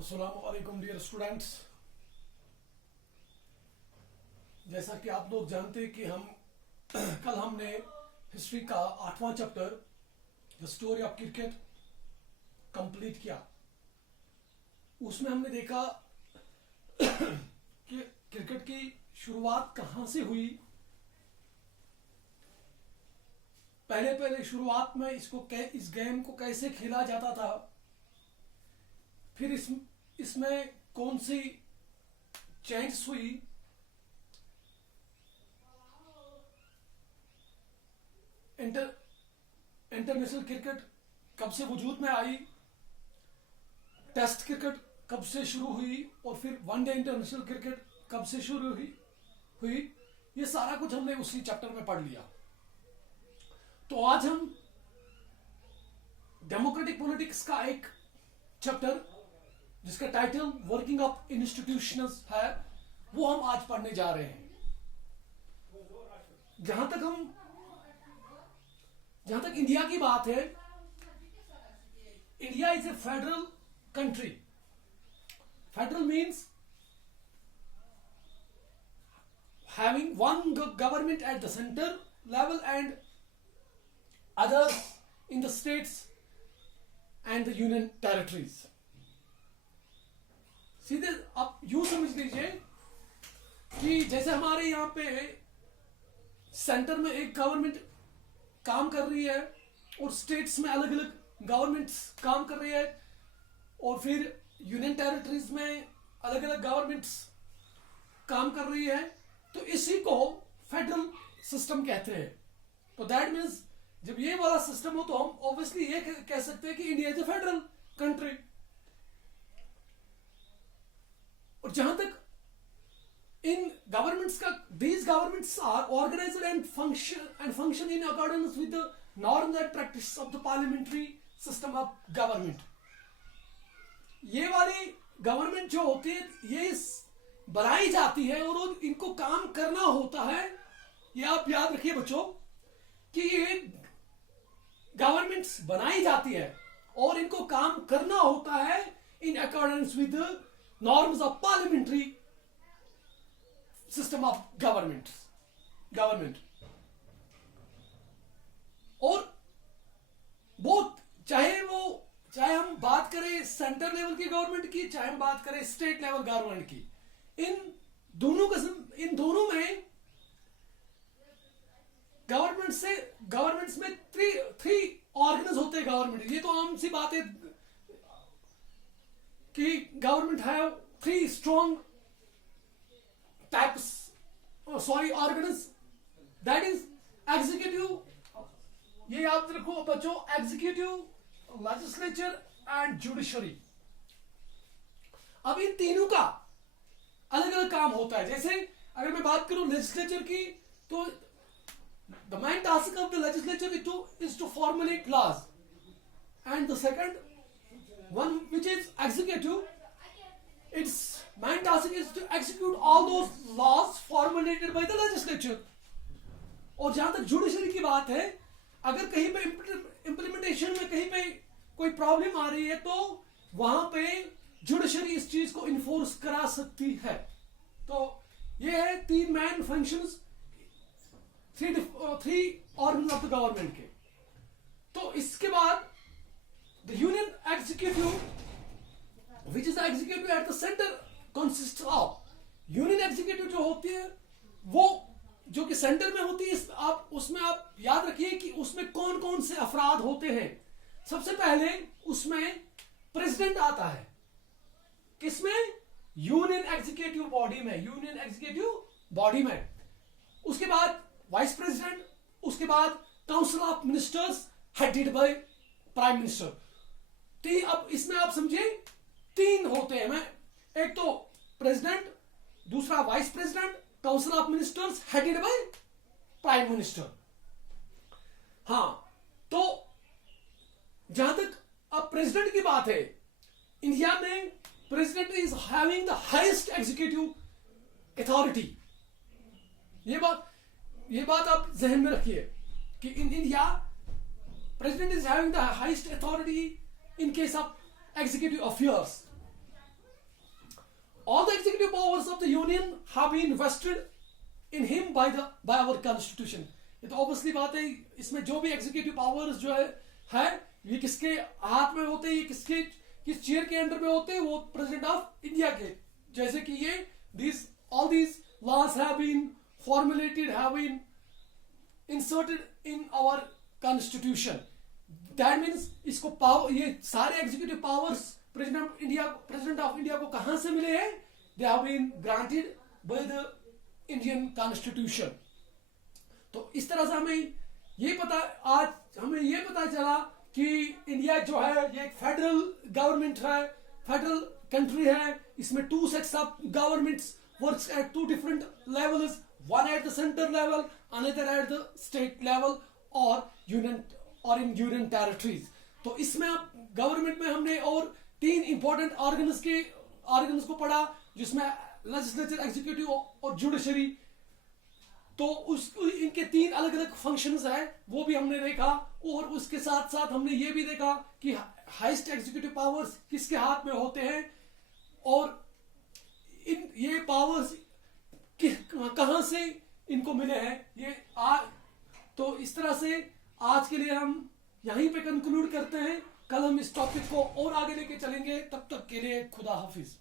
अस्सलामुअलैकुम dear students. जैसा कि आप लोग जानते हैं कि कल हमने हिस्ट्री का 8वां chapter the story of cricket complete किया। उसमें हमने देखा कि क्रिकेट की शुरुआत कहाँ से हुई। पहले पहले शुरुआत में इस गेम को कैसे खेला जाता था, फिर इसमें कौन सी चेंज हुई, इंटरनेशनल क्रिकेट कब से वजूद में आई, टेस्ट क्रिकेट कब से शुरू हुई और फिर वनडे इंटरनेशनल क्रिकेट कब से शुरू हुई। ये सारा कुछ हमने उसी चैप्टर में पढ़ लिया। तो आज हम डेमोक्रेटिक पॉलिटिक्स का एक चैप्टर जिसका टाइटल वर्किंग ऑफ इंस्टीट्यूशंस है, वो हम आज पढ़ने जा रहे हैं। जहां तक इंडिया की बात है, India is a federal country. Federal means having one government at the center level and others in the states and the union territories. सीधे आप यूं समझ लीजिए कि जैसे हमारे यहाँ पे सेंटर में एक गवर्नमेंट काम कर रही है और स्टेट्स में अलग अलग गवर्नमेंट्स काम कर रही है और फिर यूनियन टेरिटरीज में अलग अलग गवर्नमेंट्स काम कर रही है, तो इसी को फेडरल सिस्टम कहते हैं। तो दैट मीन्स जब ये वाला सिस्टम हो तो हम ऑब्वियसली ये कह सकते हैं कि India is a federal country. और जहां तक इन गवर्नमेंट्स का, these governments are organized and function in accordance with the norms and practice of the parliamentary system of government. ये वाली गवर्नमेंट जो होती है ये बनाई जाती है और इनको काम करना होता है। ये आप याद रखिए बच्चों कि ये गवर्नमेंट्स बनाई जाती है और इनको काम करना होता है in accordance with norms of parliamentary system of government. और बहुत चाहे हम बात करें सेंटर लेवल की गवर्नमेंट की, चाहे हम बात करें स्टेट लेवल गवर्नमेंट की, इन दोनों में गवर्नमेंट्स में थ्री ऑर्गन्स होते हैं गवर्नमेंट। ये तो आम सी बात है कि government have three strong organs, that is executive, ये याद रखो बच्चों, एग्जीक्यूटिव, लेजिस्लेचर एंड जुडिशरी। अब इन तीनों का अलग अलग काम होता है। जैसे अगर मैं बात करूं लेजिस्लेचर की, तो the main task of the legislature is to formulate laws, and the second one which is executive, its main task is to execute all those laws formulated by the legislature. और जहां तक judiciary की बात है, अगर कहीं पे implementation में कहीं पे कोई प्रॉब्लम आ रही है तो वहां पे जुडिशरी इस चीज को इन्फोर्स करा सकती है। तो ये है तीन main functions, three organ of the government के। तो इसके बाद the union executive which is the executive at the center consists of, union executive जो होती है वो जो कि सेंटर में होती है, उसमें आप याद रखिए कि उसमें कौन कौन से अफराद होते हैं। सबसे पहले उसमें प्रेसिडेंट आता है, किसमें? यूनियन एग्जीक्यूटिव बॉडी में। उसके बाद वाइस प्रेसिडेंट, उसके बाद council of ministers headed by prime minister. अब इसमें आप समझिए तीन होते हैं, एक तो प्रेसिडेंट, दूसरा vice president, council of ministers headed by prime minister. हाँ, तो जहां तक अब प्रेसिडेंट की बात है, इंडिया में president is having the highest executive authority. ये बात आप जहन में रखिए कि in India president is having the highest authority in case of executive affairs. all the executive powers of the union have been vested in him by our constitution. ये तो obviously बात है, इसमें जो भी एग्जीक्यूटिव पावर्स जो है ये किसके हाथ में होते हैं, ये किस चेयर के अंडर में होते हैं, वो प्रेसिडेंट ऑफ इंडिया के. जैसे कि ये all these laws have been formulated, have been inserted in our constitution. That means इसको पावर, ये सारे executive powers president of India को कहां से मिले हैं? They have been granted by the Indian Constitution. तो इस तरह से हमें ये पता चला कि इंडिया जो है ये एक फेडरल गवर्नमेंट है, फेडरल कंट्री है. इसमें 2 sets of governments works at 2 different levels, one at the center level, another at the state level or in union territories. तो इसमें आप गवर्नमेंट में हमने और 3 इंपॉर्टेंट ऑर्गन्स को पढ़ा, जिसमें लेजिस्लेचर, एग्जीक्यूटिव और जुडिशरी. तो इनके 3 अलग अलग फंक्शंस है, वो भी हमने देखा. और उसके साथ साथ हमने ये भी देखा कि हाईएस्ट एग्जीक्यूटिव पावर्स किसके हाथ में होते हैं और ये पावर्स कहां से इनको मिले हैं. तो इस तरह से आज के लिए हम यहीं पे कंक्लूड करते हैं. कल हम इस टॉपिक को और आगे लेके चलेंगे. तब तक के लिए खुदा हाफिज.